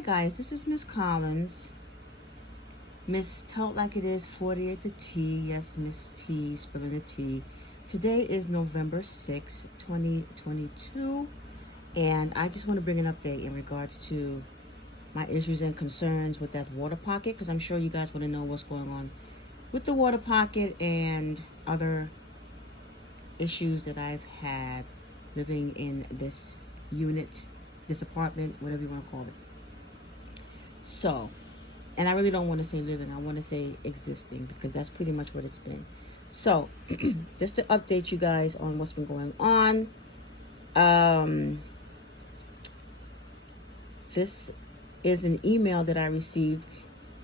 Hi guys, this is Miss Collins. Miss Tell It Like It Is 48 the T. Yes, Miss T, spilling the T. Today is November 6, 2022. And I just want to bring an update in regards to my issues and concerns with that water pocket, because I'm sure you guys want to know what's going on with the water pocket and other issues that I've had living in this unit, this apartment, whatever you want to call it. So, and I really don't want to say living, I want to say existing, because that's pretty much what it's been. So, just to update you guys on what's been going on, this is an email that I received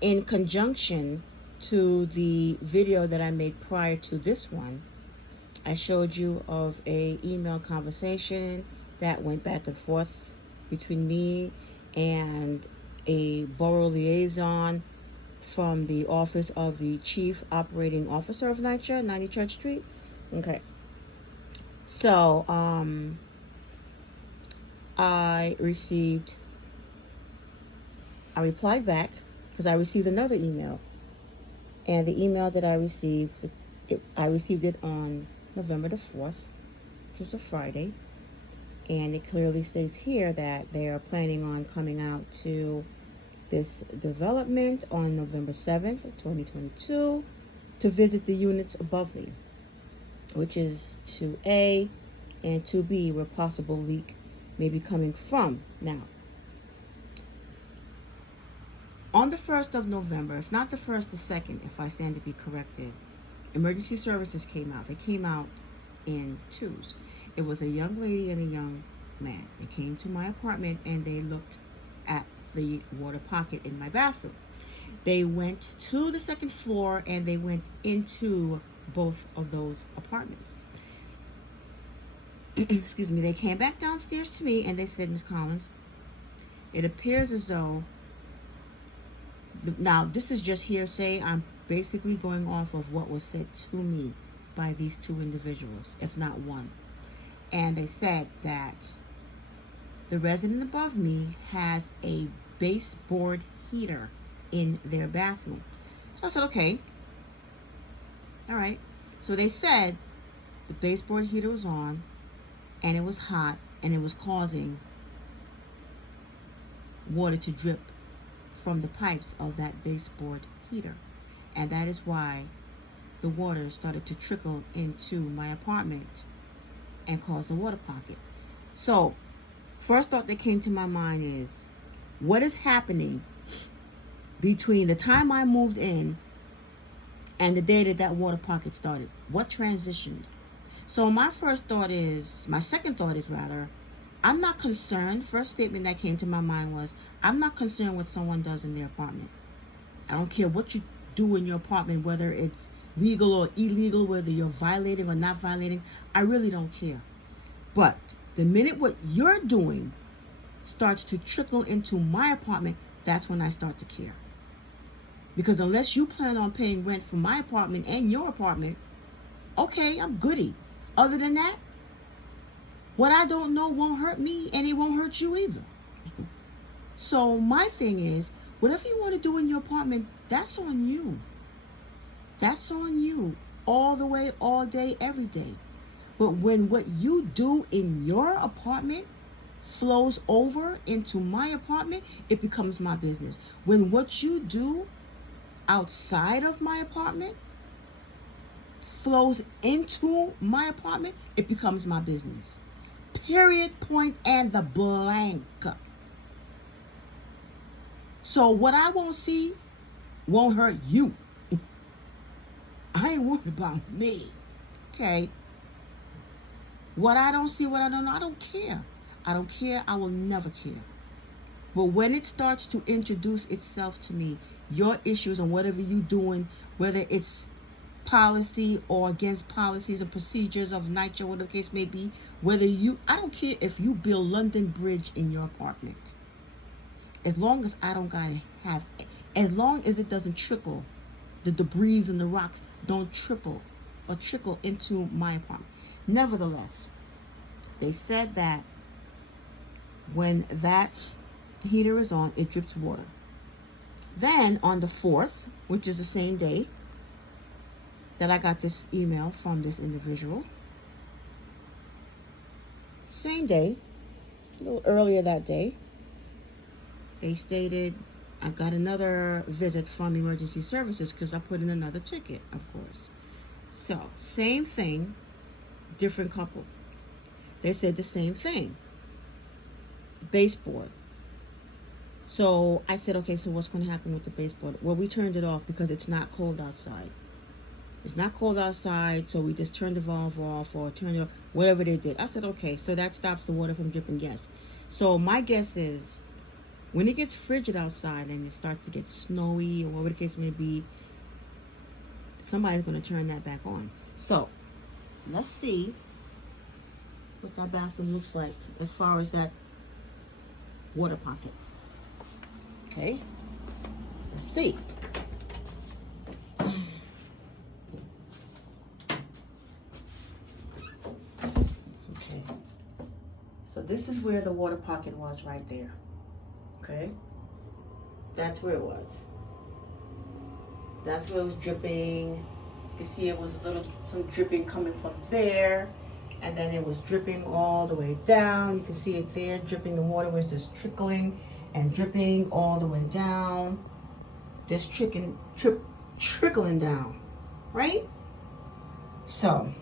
in conjunction to the video that I made prior to this one. I showed you of a email conversation that went back and forth between me and a borough liaison from the office of the chief operating officer of NYCHA, 90 Church Street. Okay. So, I replied back because I received another email. And the email that I received, I received it on November the 4th, which was a Friday. And it clearly states here that they are planning on coming out to this development on November 7th, 2022, to visit the units above me, which is 2A and 2B, where possible leak may be coming from. Now, on the 1st of November, if not the 1st, the 2nd, if I stand to be corrected, emergency services came out. They came out in twos. It was a young lady and a young man. They came to my apartment and they looked at the water pocket in my bathroom. They went to the second floor and they went into both of those apartments. Excuse me. They came back downstairs to me and they said, Miss Collins, it appears as though, now this is just hearsay, I'm basically going off of what was said to me by these two individuals, if not one. And they said that the resident above me has a baseboard heater in their bathroom. So I said, okay. All right. So they said the baseboard heater was on and it was hot and it was causing water to drip from the pipes of that baseboard heater. And that is why the water started to trickle into my apartment and cause a water pocket. So, first thought that came to my mind is, what is happening between the time I moved in and the day that water pocket started? What transitioned? So my second thought is rather, I'm not concerned. First statement that came to my mind was, I'm not concerned what someone does in their apartment. I don't care what you do in your apartment, whether it's legal or illegal, whether you're violating or not violating. I really don't care. But the minute what you're doing starts to trickle into my apartment, that's when I start to care. Because unless you plan on paying rent for my apartment and your apartment, okay, I'm goody. Other than that, what I don't know won't hurt me and it won't hurt you either. So my thing is, whatever you want to do in your apartment, that's on you. That's on you. All the way, all day, every day. But when what you do in your apartment flows over into my apartment, it becomes my business. When what you do outside of my apartment flows into my apartment, it becomes my business. Period, point, and the blank. So what I won't see won't hurt you. I ain't worried about me. Okay? What I don't see, what I don't know, I don't care. I don't care. I will never care. But when it starts to introduce itself to me, your issues and whatever you're doing, whether it's policy or against policies and procedures of NYCHA, whatever the case may be, I don't care if you build London Bridge in your apartment. As long as I don't gotta have, as long as it doesn't trickle, the debris and the rocks don't trickle into my apartment. Nevertheless, they said that when that The heater is on, it drips water. Then on the 4th, which is the same day that I got this email from this individual, same day, a little earlier that day, they stated I got another visit from emergency services because I put in another ticket, of course. So, same thing, different couple. They said the same thing. Baseboard. So I said, okay, so what's going to happen with the baseboard? Well, we turned it off because it's not cold outside. It's not cold outside, so we just turned the valve off or turned it off, whatever they did. I said, okay, so that stops the water from dripping, yes. So my guess is when it gets frigid outside and it starts to get snowy or whatever the case may be, somebody's going to turn that back on. So let's see what that bathroom looks like as far as that water pocket. Okay, let's see. Okay, so this is where the water pocket was right there. Okay, that's where it was. That's where it was dripping. You can see it was some dripping coming from there. And then it was dripping all the way down. You can see it there, dripping. The water was just trickling and dripping all the way down. Just trickling down, right? So,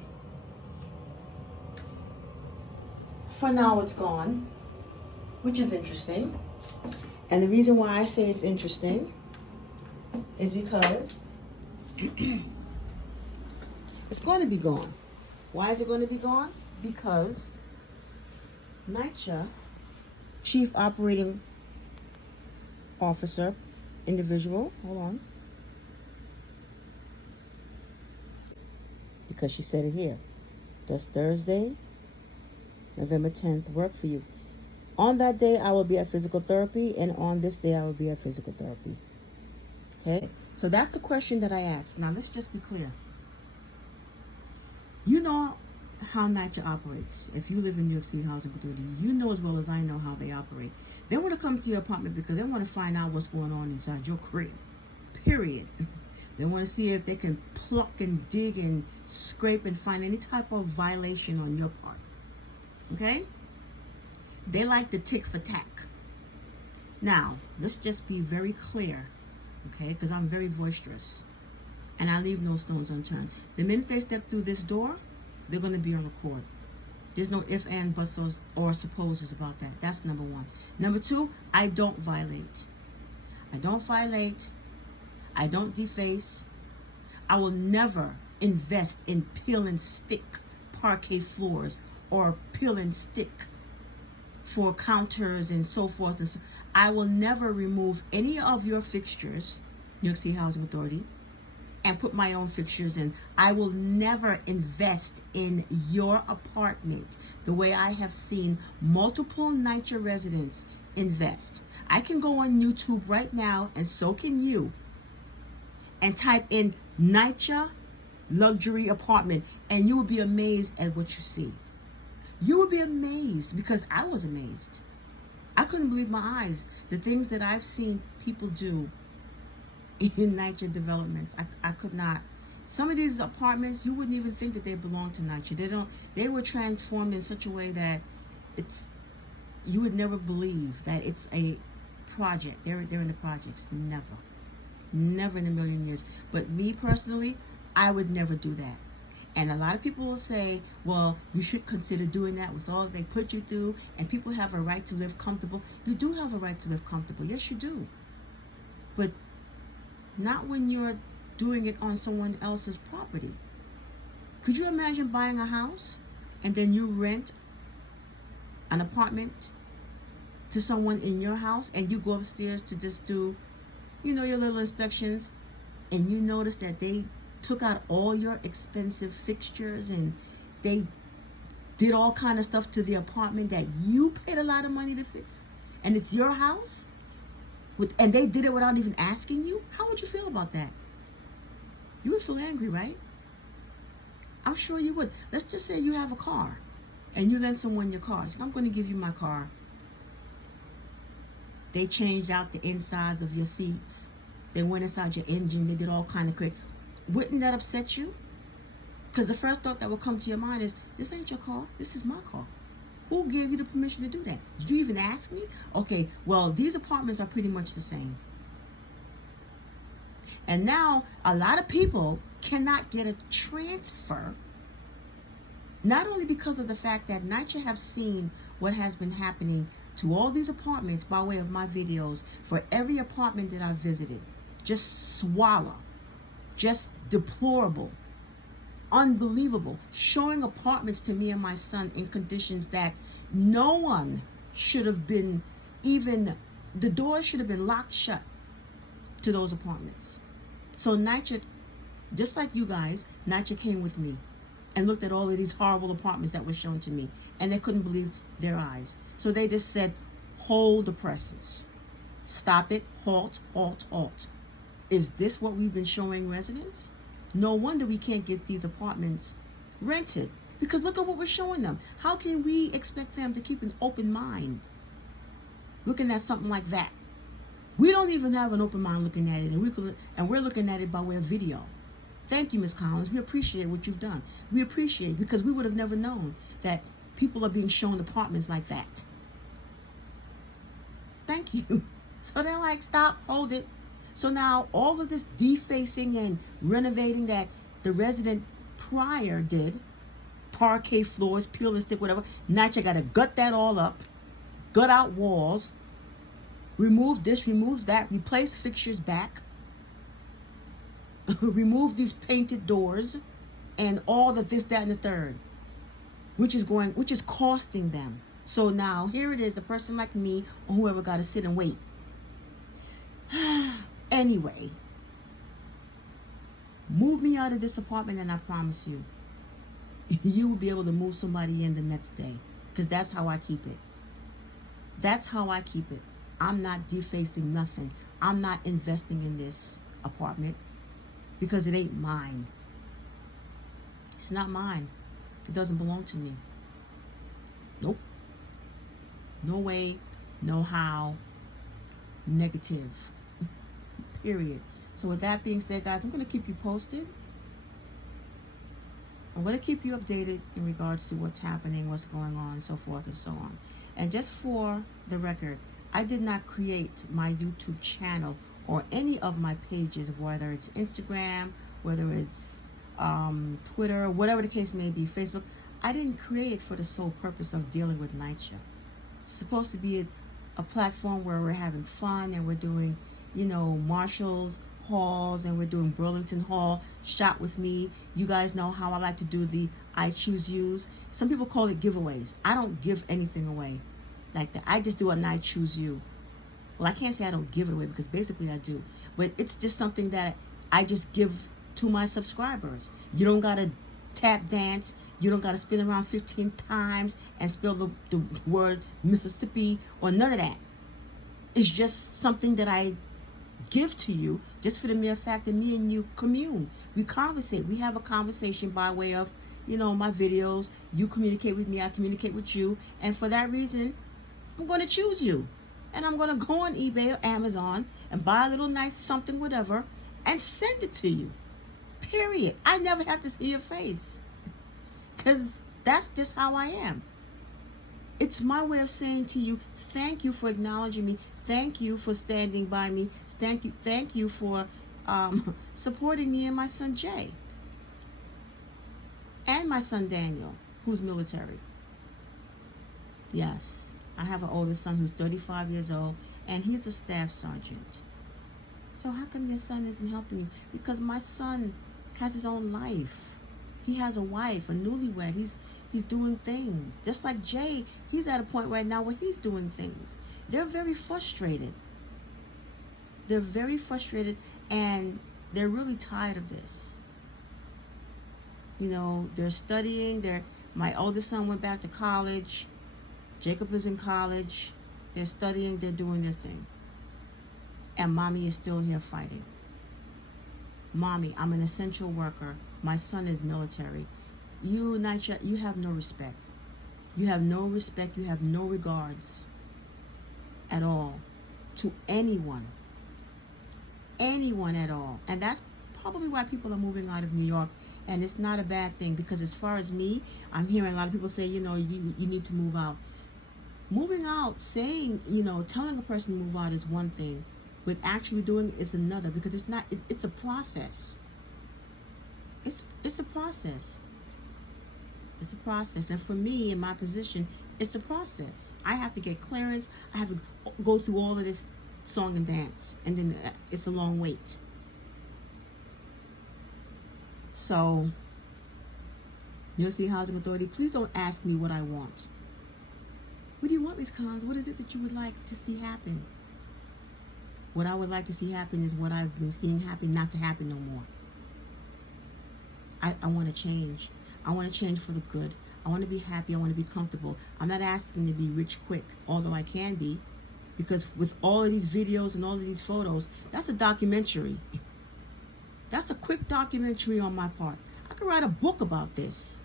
for now it's gone, which is interesting. And the reason why I say it's interesting is because it's going to be gone. Why is it going to be gone? Because NYCHA Chief Operating Officer, individual, hold on. Because she said it here. Does Thursday, November 10th work for you? On that day, I will be at physical therapy, and on this day, I will be at physical therapy. Okay? So that's the question that I asked. Now, let's just be clear. You know how NYCHA operates. If you live in New York City Housing Authority, you know as well as I know how they operate. They want to come to your apartment because they want to find out what's going on inside your crib. Period. They want to see if they can pluck and dig and scrape and find any type of violation on your part. Okay? They like to tick for tack. Now, let's just be very clear, okay? Because I'm very boisterous. And I leave no stones unturned. The minute they step through this door, they're going to be on record. There's no ifs, ands, buts, or supposes about that. That's number one. Number two, I don't violate. I don't violate. I don't deface. I will never invest in peel and stick parquet floors or peel and stick for counters and so forth. And so I will never remove any of your fixtures, New York City Housing Authority, and put my own fixtures in. I will never invest in your apartment the way I have seen multiple NYCHA residents invest. I can go on YouTube right now, and so can you, and type in NYCHA luxury apartment, and you will be amazed at what you see. You will be amazed, because I was amazed. I couldn't believe my eyes. The things that I've seen people do in NYCHA developments, I could not. Some of these apartments, you wouldn't even think that they belong to NYCHA. They were transformed in such a way that you would never believe that it's a project. They're in the projects. Never in a million years. But me personally, I would never do that. And a lot of people will say, well, you should consider doing that with all that they put you through, and people have a right to live comfortable. You do have a right to live comfortable. Yes, you do. But not when you're doing it on someone else's property. Could you imagine buying a house and then you rent an apartment to someone in your house, and you go upstairs to just do, your little inspections, and you notice that they took out all your expensive fixtures and they did all kind of stuff to the apartment that you paid a lot of money to fix, and it's your house? And they did it without even asking you? How would you feel about that? You would feel angry, right? I'm sure you would. Let's just say you have a car and you lend someone your car. So I'm going to give you my car They changed out the insides of your seats. They went inside your engine. They did all kind of crazy. Wouldn't that upset you? Because the first thought that will come to your mind is, this ain't your car. This is my car. Who gave you the permission to do that? Did you even ask me? Okay, well, these apartments are pretty much the same. And now a lot of people cannot get a transfer, not only because of the fact that NYCHA have seen what has been happening to all these apartments by way of my videos. For every apartment that I visited, just swallow, just deplorable, unbelievable, showing apartments to me and my son in conditions that no one should have been, even the doors should have been locked shut to those apartments. So NYCHA, just like you guys, NYCHA came with me and looked at all of these horrible apartments that were shown to me, and they couldn't believe their eyes. So they just said, hold the presses, stop it, halt, halt, halt. Is this what we've been showing residents? No wonder we can't get these apartments rented, because look at what we're showing them. How can we expect them to keep an open mind looking at something like that? We don't even have an open mind looking at it, and we're looking at it by way of video. Thank you, Ms. Collins. We appreciate what you've done. We appreciate, because we would have never known that people are being shown apartments like that. Thank you. So they're like, stop, hold it. So now all of this defacing and renovating that the resident prior did, parquet floors, peel and stick, whatever, NYCHA got to gut that all up, gut out walls, remove this, remove that, replace fixtures back, remove these painted doors, and all the this, that, and the third, which is costing them. So now here it is, the person like me or whoever got to sit and wait. Anyway, move me out of this apartment, and I promise you, you will be able to move somebody in the next day, because that's how I keep it. That's how I keep it. I'm not defacing nothing. I'm not investing in this apartment because it ain't mine. It's not mine. It doesn't belong to me. Nope. No way, no how, negative. Period. So with that being said, guys, I'm going to keep you posted. I'm going to keep you updated in regards to what's happening, what's going on, so forth and so on. And just for the record, I did not create my YouTube channel or any of my pages, whether it's Instagram, whether it's Twitter, whatever the case may be, Facebook. I didn't create it for the sole purpose of dealing with NYCHA. It's supposed to be a platform where we're having fun and we're doing, Marshall's hauls, and we're doing Burlington Hall, shop with me. You guys know how I like to do the I choose yous. Some people call it giveaways. I don't give anything away like that. I just do an I choose you. Well, I can't say I don't give it away, because basically I do. But it's just something that I just give to my subscribers. You don't got to tap dance. You don't got to spin around 15 times and spell the word Mississippi or none of that. It's just something that I give to you just for the mere fact that me and you commune. We conversate. We have a conversation by way of, my videos. You communicate with me. I communicate with you. And for that reason, I'm going to choose you. And I'm going to go on eBay or Amazon and buy a little nice something, whatever, and send it to you. Period. I never have to see your face, because that's just how I am. It's my way of saying to you, thank you for acknowledging me. Thank you for standing by me. Thank you for supporting me and my son Jay. And my son Daniel, who's military. Yes, I have an older son who's 35 years old, and he's a staff sergeant. So how come your son isn't helping you? Because my son has his own life. He has a wife, a newlywed. He's doing things. Just like Jay, he's at a point right now where he's doing things. They're very frustrated. They're very frustrated, and they're really tired of this. They're studying. My oldest son went back to college. Jacob is in college. They're studying. They're doing their thing. And mommy is still here fighting. Mommy, I'm an essential worker. My son is military. You, NYCHA, you have no respect. You have no respect. You have no regards at all. to anyone at all. And that's probably why people are moving out of New York. And it's not a bad thing, because as far as me, I'm hearing a lot of people say, you need to move out. Moving out, saying, telling a person to move out is one thing, but actually doing it is another, because it's not, it's a process. It's a process. It's a process. And for me, in my position, it's a process. I have to get clearance. I have to go through all of this song and dance. And then it's a long wait. So, New York City Housing Authority, please don't ask me what I want. What do you want, Ms. Collins? What is it that you would like to see happen? What I would like to see happen is what I've been seeing happen, not to happen no more. I want to change. I want to change for the good. I want to be happy. I want to be comfortable. I'm not asking to be rich quick, although I can be, because with all of these videos and all of these photos, that's a documentary. That's a quick documentary on my part. I could write a book about this.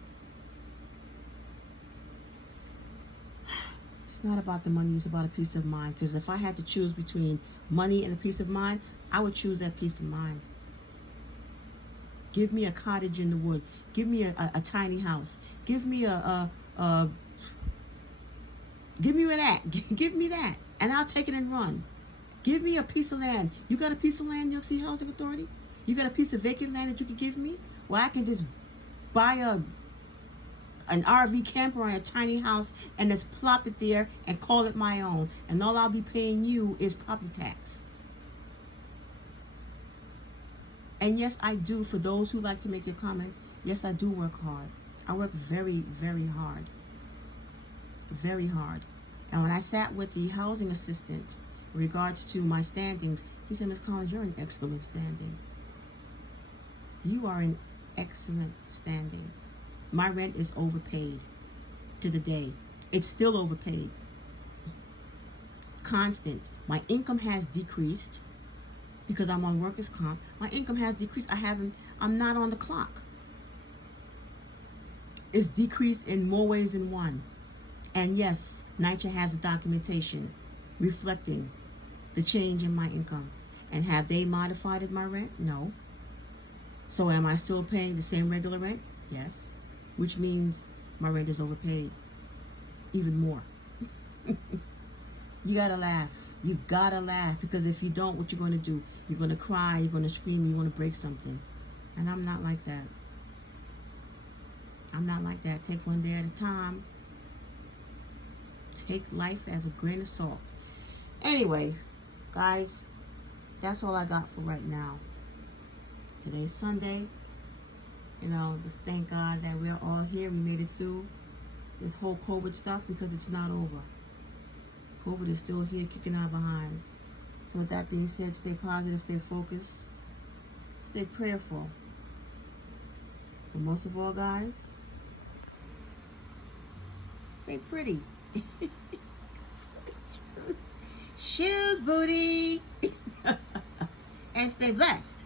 It's not about the money. It's about a peace of mind. Because if I had to choose between money and a peace of mind, I would choose that peace of mind. Give me a cottage in the wood. Give me a tiny house. Give me give me that. Give me that. And I'll take it and run. Give me a piece of land. You got a piece of land, New York City Housing Authority? You got a piece of vacant land that you could give me? Well, I can just buy an RV camper and a tiny house and just plop it there and call it my own. And all I'll be paying you is property tax. And yes, I do. For those who like to make your comments, yes, I do work hard. I work very, very hard. Very hard. And when I sat with the housing assistant in regards to my standings, he said, Ms. Collins, you're in excellent standing. You are in excellent standing. My rent is overpaid to the day. It's still overpaid. Constant. My income has decreased. Because I'm on workers' comp, my income has decreased. I'm not on the clock. It's decreased in more ways than one. And yes, NYCHA has a documentation reflecting the change in my income. And have they modified my rent? No. So am I still paying the same regular rent? Yes. Which means my rent is overpaid. Even more. You gotta laugh. You gotta laugh, because if you don't, what you're going to do? You're going to cry, you're going to scream, you want to break something. And I'm not like that. I'm not like that. Take one day at a time. Take life as a grain of salt. Anyway, guys, that's all I got for right now. Today's Sunday. Just thank God that we're all here. We made it through this whole COVID stuff, because it's not over. COVID is still here kicking our behinds. So with that being said, stay positive, stay focused, stay prayerful. But most of all, guys, stay pretty. Shoes, booty. And stay blessed.